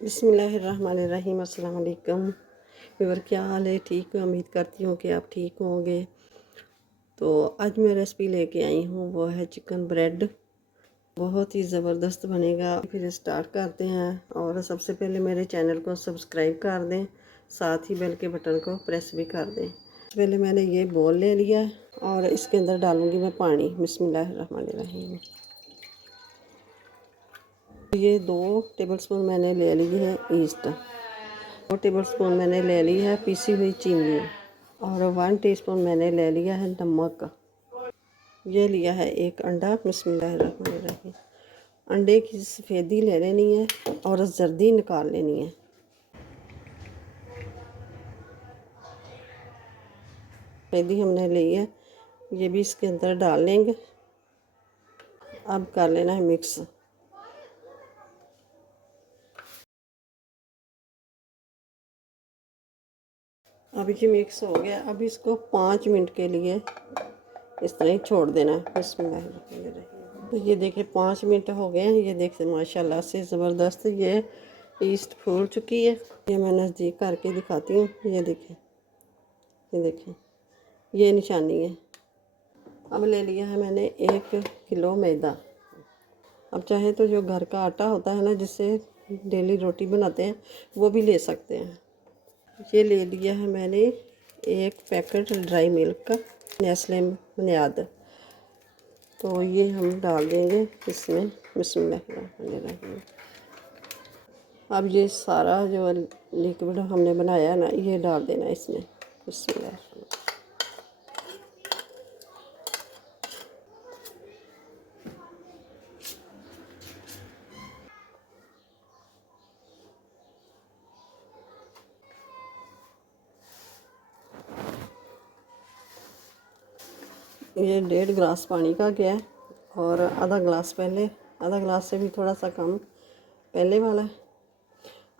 बिस्मिल्लाहिर्रहमानिर्रहीम। अस्सलाम वालेकुम व्यूअर, क्या हाल है? ठीक है, उम्मीद करती हूँ कि आप ठीक होंगे। तो आज मैं रेसिपी लेके आई हूँ, वो है चिकन ब्रेड। बहुत ही ज़बरदस्त बनेगा। फिर स्टार्ट करते हैं। और सबसे पहले मेरे चैनल को सब्सक्राइब कर दें, साथ ही बेल के बटन को प्रेस भी कर दें। पहले मैंने ये बोल ले लिया है और इसके अंदर डालूँगी मैं पानी। बिस्मिल्लाहिर्रहमानिर्रहीम। ये 2 टेबलस्पून मैंने ले ली है ईस्ट। 2 टेबलस्पून मैंने ले ली है पीसी हुई चीनी। और 1 टीस्पून मैंने ले लिया है नमक। ये लिया है एक अंडा। बिस्मिल्लाहिर्रहमानिर्रहीम। अंडे की सफ़ेदी ले लेनी है और जर्दी निकाल लेनी है। सफ़ेदी हमने ली है, ये भी इसके अंदर डाल लेंगे। अब कर लेना है मिक्स। अब ये मिक्स हो गया। अब इसको 5 मिनट के लिए इस तरह ही छोड़ देना है। बिस्मिल्लाहिर्रहमानिर्रहीम। तो ये देखिए 5 मिनट हो गए हैं। ये देखते माशाल्लाह से ज़बरदस्त ये ईस्ट फूल चुकी है। ये मैं नज़दीक करके दिखाती हूँ। ये देखें, ये देखें, ये निशानी है। अब ले लिया है मैंने 1 किलो मैदा। अब चाहे तो जो घर का आटा होता है ना, जिससे डेली रोटी बनाते हैं, वो भी ले सकते हैं। ये ले लिया है मैंने 1 पैकेट ड्राई मिल्क का, नेस्ले बुनियाद। तो ये हम डाल देंगे इसमें। बिस्मिल्लाहिर्रहमानिर्रहीम। अब ये सारा जो लिक्विड हमने बनाया ना, ये डाल देना इसमें। बिस्मिल्लाह। ये 1.5 गिलास पानी का गया है और आधा गिलास पहले, आधा गिलास से भी थोड़ा सा कम पहले वाला है।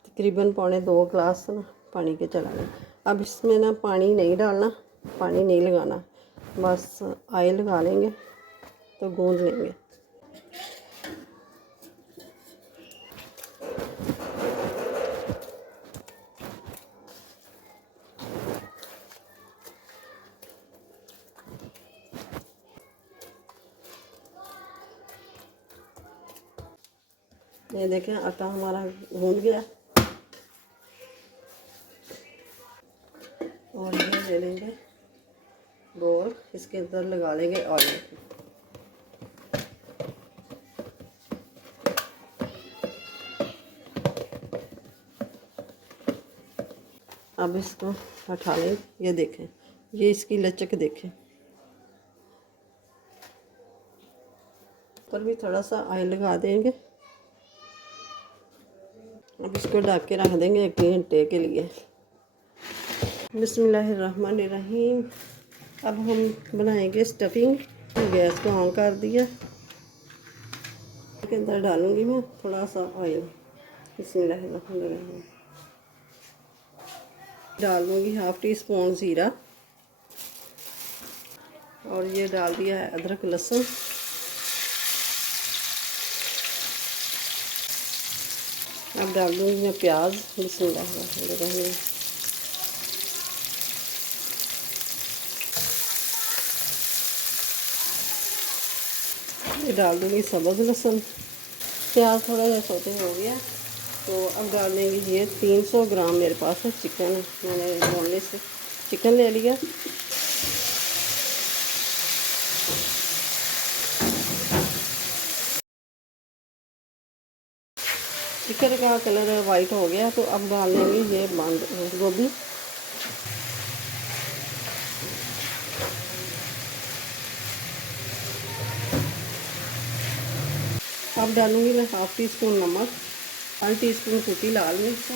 तकरीबन 2.25 गिलास ना पानी के चला गया। अब इसमें ना पानी नहीं डालना, पानी नहीं लगाना, बस ऑयल लगा लेंगे तो गूंद लेंगे। ये देखें आटा हमारा गूंद गया। और ये ले लेंगे बोल, इसके अंदर लगा लेंगे ऑयल। अब इसको हटा लें। ये देखें, ये इसकी लचक देखें। पर भी थोड़ा सा ऑयल लगा देंगे। अब इसको ढक के रख देंगे 1 घंटे के लिए। बिस्मिल्लाहिर्रहमानिर्रहीम। अब हम बनाएंगे स्टफिंग। गैस को ऑन कर दिया। इसके अंदर डालूंगी मैं थोड़ा सा ऑयल। बिस्मिल्लाहिर्रहमानिर्रहीम। डाल दूँगी 1/2 टीस्पून ज़ीरा। और ये डाल दिया है अदरक लहसुन। अब डाल दूँगी मैं प्याज। बिस्मिल्लाहिर्रहमानिर्रहीम। ये डाल दूँगी सब्ज़ लहसुन। प्याज थोड़ा जैसा सोते हो गया, तो अब डाल देंगे ये 300 ग्राम मेरे पास है चिकन। मैंने बोनलेस से चिकन ले लिया। चिकन का कलर वाइट हो गया, तो अब डाल देंगे ये बंद गोभी। अब डालूंगी मैं 1/2 टीस्पून नमक, 1 टीस्पून कुटी लाल मिर्च,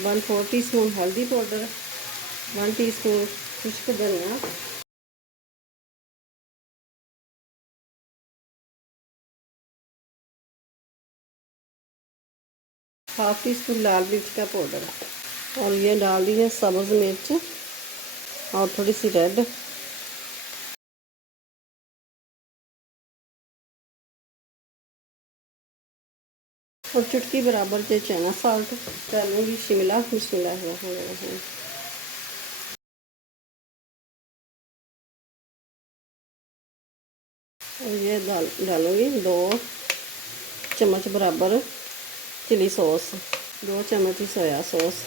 1/4 टीस्पून हल्दी पाउडर, 1 टीस्पून खुश्क धनिया, 1/2 टीस्पून लाल मिर्च का पाउडर। और ये डाल दी है सब्ज़ मिर्च और थोड़ी सी रेड। और चुटकी बराबर जो चना साल्ट डालूंगी, शिमला बिस्मिल्लाह। और ये डालूंगी 2 चम्मच बराबर चिली सॉस, 2 चम्मच सोया सॉस,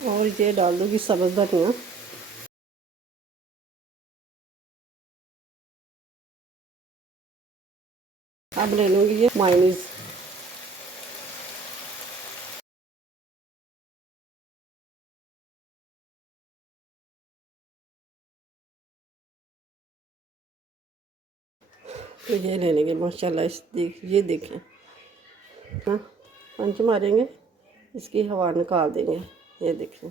और ये डाल दूँगी सब्ज़ धनिया। अब ले लूँगी ये मायोनीज़। तो ये ले लेंगे माशाल्लाह। ये देखें, हाँ पंच मारेंगे, इसकी हवा निकाल देंगे। ये देखें,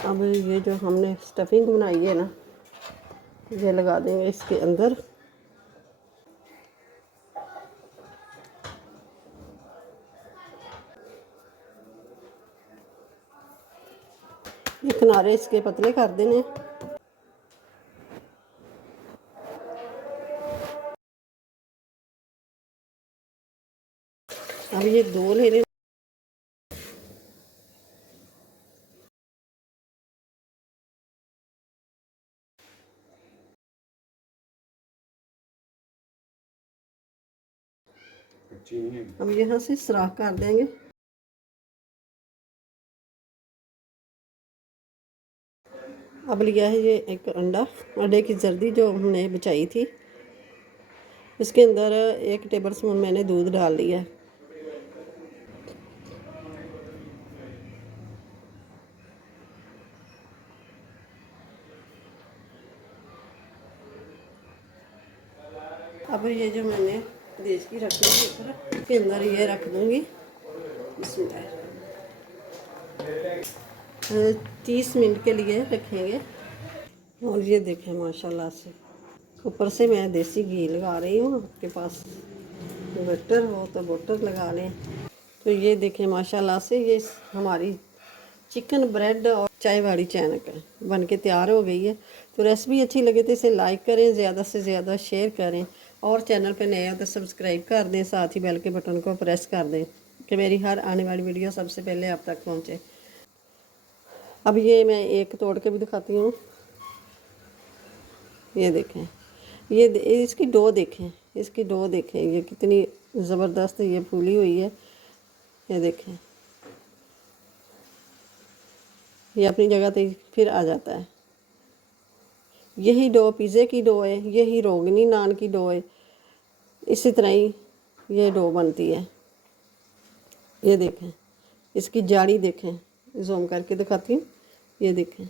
अब ये जो हमने स्टफिंग बनाई है ना, ये लगा देंगे इसके अंदर। ये किनारे इसके पतले कर देने। अब ये 2 ले लें। अब यहाँ से सुराख कर देंगे। अब लिया है ये एक अंडा, अंडे की जर्दी जो हमने बचाई थी, इसके अंदर 1 टेबल स्पून मैंने दूध डाल लिया है। अब ये जो मैंने देश की रखी है ऊपर, इसके अंदर ये रख दूँगी। इसमें 30 मिनट के लिए रखेंगे। और ये देखें माशाल्लाह से, ऊपर से मैं देसी घी लगा रही हूँ। आपके पास बटर हो तो बटर लगा लें। तो ये देखें माशाल्लाह से, ये हमारी चिकन ब्रेड और चाय वाली चानक बन के तैयार हो गई है। तो रेसिपी अच्छी लगे तो इसे लाइक करें, ज़्यादा से ज़्यादा शेयर करें, और चैनल पे नए हो तो सब्सक्राइब कर दें, साथ ही बेल के बटन को प्रेस कर दें कि मेरी हर आने वाली वीडियो सबसे पहले आप तक पहुँचे। अब ये मैं एक तोड़ के भी दिखाती हूँ। ये देखें, ये इसकी डो देखें, इसकी डो देखें, ये कितनी ज़बरदस्त ये फूली हुई है। ये देखें, ये अपनी जगह पे फिर आ जाता है। यही डो पिज़्ज़े की डो है, यही रोगनी नान की डो है, इसी तरह ही ये डो बनती है। ये देखें, इसकी जाड़ी देखें, जूम करके दिखाती हूँ। ये देखें,